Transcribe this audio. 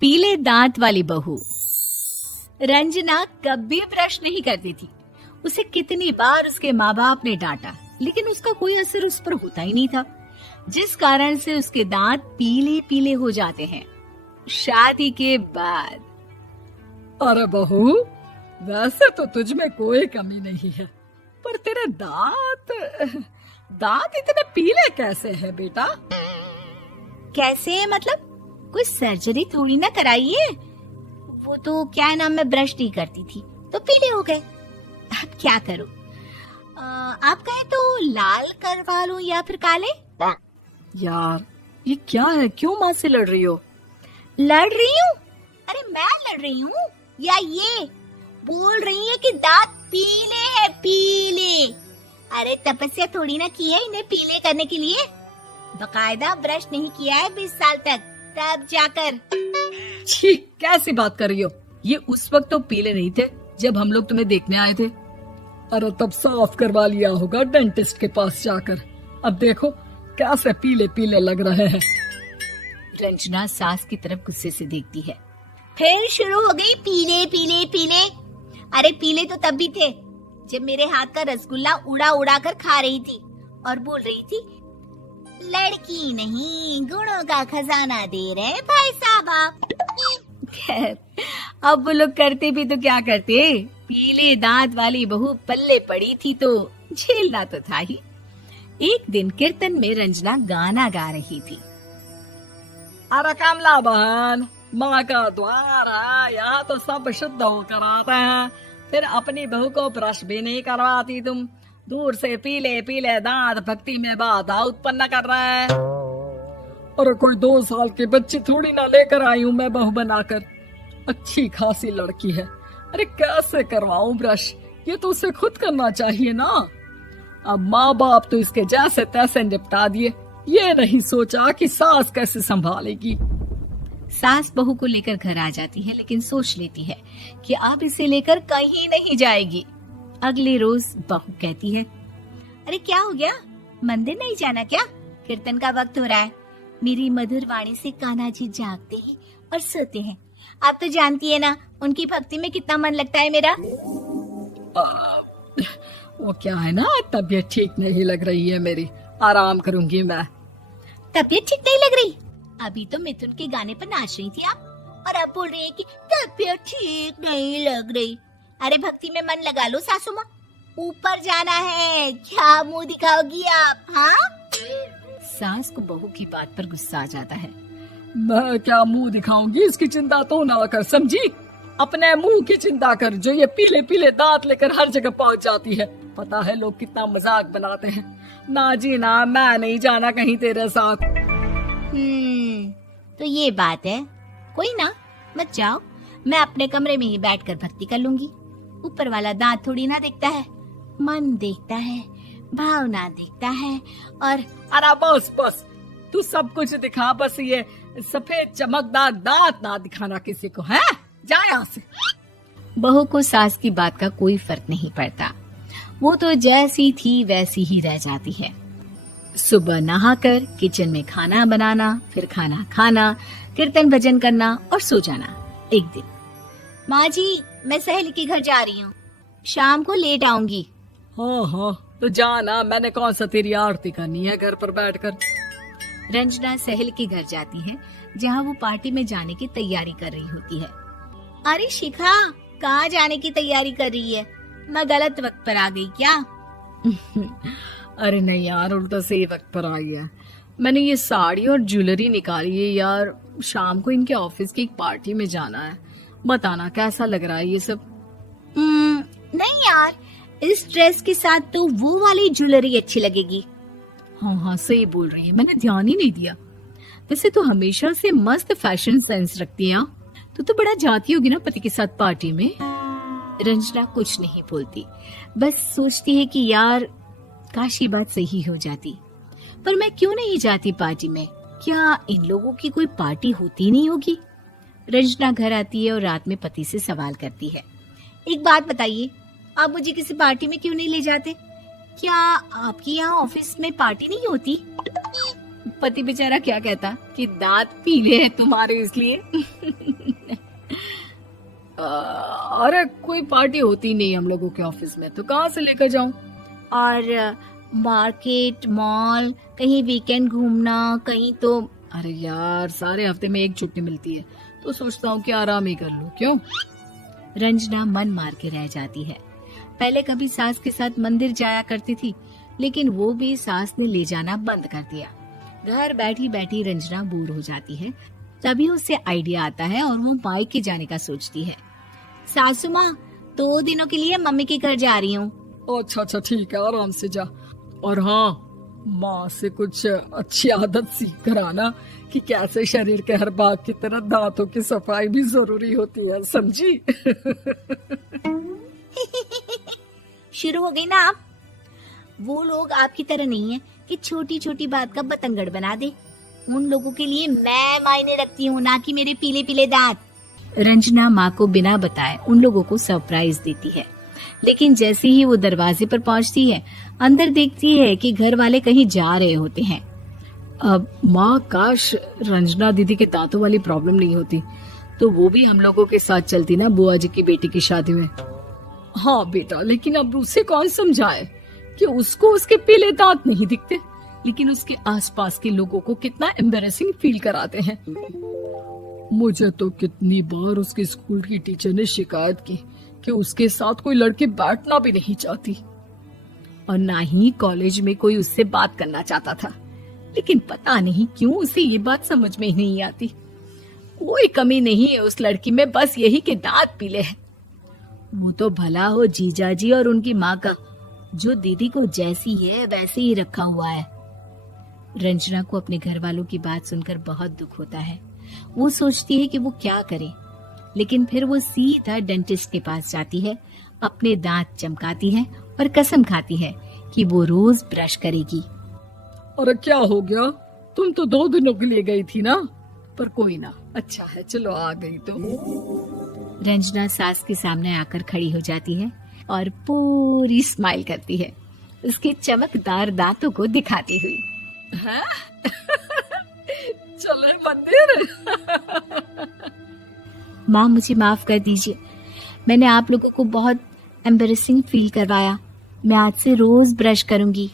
पीले दांत वाली बहू। रंजना कभी ब्रश नहीं करती थी। उसे कितनी बार उसके माँ बाप ने डांटा, लेकिन उसका कोई असर उस पर होता ही नहीं था, जिस कारण से उसके दांत पीले पीले हो जाते हैं। शादी के बाद अरे बहू, वैसे तो तुझ में कोई कमी नहीं है, पर तेरे दांत इतने पीले कैसे हैं बेटा? कैसे मतलब? कोई सर्जरी थोड़ी ना कराई है। वो तो क्या नाम, मैं ब्रश नहीं करती थी तो पीले हो गए। अब क्या करूं? आप कहें तो लाल करवा लूं या फिर काले? यार ये क्या है, क्यों माँ से लड़ रही हो? लड़ रही हूँ? अरे मैं लड़ रही हूँ या ये बोल रही है कि दांत पीले हैं, पीले। अरे तपस्या थोड़ी ना की है इन्हें पीले करने के लिए। बकायदा ब्रश नहीं किया है 20 साल तक, तब जाकर। छी, कैसी बात कर रही हो? ये उस वक्त तो पीले नहीं थे जब हम लोग तुम्हें देखने आए थे। अरे तब साफ करवा लिया होगा डेंटिस्ट के पास जाकर। अब देखो कैसे पीले पीले लग रहे हैं। रंजना सास की तरफ गुस्से से देखती है। फिर शुरू हो गई पीले पीले पीले। अरे पीले तो तब भी थे जब मेरे हाथ का रसगुल्ला उड़ा उड़ा कर खा रही थी और बोल रही थी, लड़की नहीं गुणों का खजाना दे रहे भाई साहब आप। खैर, अब वो लोग करते भी तो क्या करते, पीले दांत वाली बहू पल्ले पड़ी थी तो झेलना तो था ही। एक दिन कीर्तन में रंजना गाना गा रही थी। अरे कमला बहन, माँ का द्वार है, यहाँ तो सब शुद्ध होकर आते हैं, फिर अपनी बहू को ब्रश भी नहीं करवाती तुम। दूर से पीले पीले दांत भक्ति में बाधा उत्पन्न कर रहे हैं। अरे कोई 2 साल की बच्ची थोड़ी ना लेकर आई हूँ मैं बहू बनाकर। अच्छी खासी लड़की है, अरे कैसे करवाऊं ब्रश? ये तो उसे खुद करना चाहिए ना। अब माँ बाप तो इसके जैसे तैसे निपटा दिए, ये नहीं सोचा कि सास कैसे संभालेगी। सास बहू को लेकर घर आ जाती है, लेकिन सोच लेती है कि अब इसे लेकर कहीं नहीं जाएगी। अगले रोज बहू कहती है, अरे क्या हो गया, मंदिर नहीं जाना क्या? कीर्तन का वक्त हो रहा है। मेरी मधुर वाणी से कान्हा जी जागते हैं और सोते हैं। आप तो जानती है ना उनकी भक्ति में कितना मन लगता है मेरा। वो क्या है ना, तबीयत ठीक नहीं लग रही है मेरी, आराम करूंगी मैं। तबीयत ठीक नहीं लग रही? अभी तो मिथुन के गाने पर नाच रही थी आप, और अब बोल रही है कि तबीयत ठीक नहीं लग रही। अरे भक्ति में मन लगा लो सासू माँ, ऊपर जाना है, क्या मुंह दिखाओगी आप? हाँ? सास को बहू की बात पर गुस्सा आ जाता है। मैं क्या मुंह दिखाऊंगी, इसकी चिंता तो ना कर, समझी? अपने मुंह की चिंता कर, जो ये पीले पीले दांत लेकर हर जगह पहुंच जाती है। पता है लोग कितना मजाक बनाते हैं। ना जी ना, मैं नहीं जाना कहीं तेरे साथ। तो ये बात है, कोई ना, मत जाओ, मैं अपने कमरे में ही बैठकर भक्ति कर लूंगी। ऊपर वाला दांत थोड़ी ना देखता है, मन देखता है, भावना देखता है। और अरे बस बस, तू सब कुछ दिखा, बस ये सफेद चमकदार दांत ना दिखाना किसी को, है? जा यहाँ से। बहू को सास की बात का कोई फर्क नहीं पड़ता, वो तो जैसी थी वैसी ही रह जाती है। सुबह नहाकर किचन में खाना बनाना, फिर खाना खाना, कीर्तन भजन करना और सो जाना। एक दिन, माँ जी मैं सहेली के घर जा रही हूँ, शाम को लेट आऊंगी। हाँ हाँ तो जाना, मैंने कौन सा तेरी आरती करनी है घर पर बैठकर। रंजना सहेली के घर जाती है, जहाँ वो पार्टी में जाने की तैयारी कर रही होती है। अरे शिखा, कहाँ जाने की तैयारी कर रही है? मैं गलत वक्त पर आ गई क्या? अरे नहीं यार, उल्टा सही वक्त पर आ गया। मैंने ये साड़ी और ज्वेलरी निकाली है यार, शाम को इनके ऑफिस की एक पार्टी में जाना है। बताना कैसा लग रहा है ये सब? नहीं यार, इस ड्रेस के साथ तो वो वाली ज्वेलरी अच्छी लगेगी। हाँ हाँ सही बोल रही है, मैंने ध्यान ही नहीं दिया। वैसे तो हमेशा से मस्त फैशन सेंस रखती है। तो बड़ा जाती होगी ना पति के साथ पार्टी में। रंजना कुछ नहीं बोलती, बस सोचती है कि यार काश ये बात सही हो जाती, पर मैं क्यों नहीं जाती पार्टी में? क्या इन लोगों की कोई पार्टी होती नहीं होगी? रंजना घर आती है और रात में पति से सवाल करती है, एक बात बताइए, आप मुझे किसी पार्टी में क्यों नहीं ले जाते? क्या आपकी यहाँ ऑफिस में पार्टी नहीं होती? पति बेचारा क्या कहता कि दांत पीले हैं तुम्हारे इसलिए। अरे कोई पार्टी होती नहीं हम लोगों के ऑफिस में, तो कहाँ से लेकर जाऊं? और मार्केट, मॉल, कहीं वीकेंड घूमना, कहीं तो। अरे यार, सारे हफ्ते में एक छुट्टी मिलती है, तो सोचता हूँ कि आराम ही कर लूं। क्यों? रंजना मन मार के रह जाती है। पहले कभी सास के साथ मंदिर जाया करती थी, लेकिन वो भी सास ने ले जाना बंद कर दिया। घर बैठी बैठी रंजना बोर हो जाती है। तभी उसे आइडिया आता है और वो मायके जाने का सोचती है। सासू माँ, 2 दिनों के लिए मम्मी के घर जा रही हूँ। अच्छा अच्छा, ठीक है, आराम से जा। और हाँ, माँ से कुछ अच्छी आदत सीख कर आना कि कैसे शरीर के हर भाग की तरह दांतों की सफाई भी जरूरी होती है, समझी? शुरू हो गई ना आप। वो लोग आपकी तरह नहीं है कि छोटी छोटी बात का बतंगड़ बना दे। उन लोगों के लिए मैं मायने रखती हूँ, ना कि मेरे पीले पीले दांत। रंजना माँ को बिना बताए उन लोगों को सरप्राइज देती है, लेकिन जैसे ही वो दरवाजे पर पहुंचती है, अंदर देखती है कि घर वाले कहीं जा रहे होते हैं। अब माँ, काश रंजना दीदी के दांतों वाली प्रॉब्लम नहीं होती, तो वो भी हम लोगों के साथ चलती ना बुआ जी की बेटी की शादी में। हाँ बेटा, लेकिन अब उसे कौन समझाए कि उसको उसके पीले दांत नहीं दिखते, लेकिन उसके आसपास के लोगों को कितना एम्बैरेसिंग फील कराते हैं। मुझे तो कितनी बार उसके स्कूल की टीचर ने शिकायत की कि उसके साथ कोई लड़की बैठना भी नहीं चाहती, और ना ही कॉलेज में कोई उससे बात करना चाहता था। लेकिन पता नहीं क्यों उसे ये बात समझ में ही नहीं आती। कोई कमी नहीं है उस लड़की में, बस यही कि दांत पीले हैं। वो तो भला हो जीजा जी और उनकी माँ का, जो दीदी को जैसी है वैसे ही रखा हुआ है। रंजना को अपने घर वालों की बात सुनकर बहुत दुख होता है। वो सोचती है कि वो क्या करे, लेकिन फिर वो सीधा डेंटिस्ट के पास जाती है, अपने दांत चमकाती है और कसम खाती है कि वो रोज ब्रश करेगी। अरे क्या हो गया? तुम तो 2 दिनों के लिए गई थी ना, पर कोई ना, अच्छा है, चलो आ गई तो। रंजना सास के सामने आकर खड़ी हो जाती है और पूरी स्माइल करती है, उसके चमकदार दांतों को दिखाती हुई। हैं? चले मंदिर। माँ, मुझे माफ कर दीजिए, मैंने आप लोगों को बहुत एम्बैरेसिंग फील करवाया। मैं आज से रोज ब्रश करूंगी।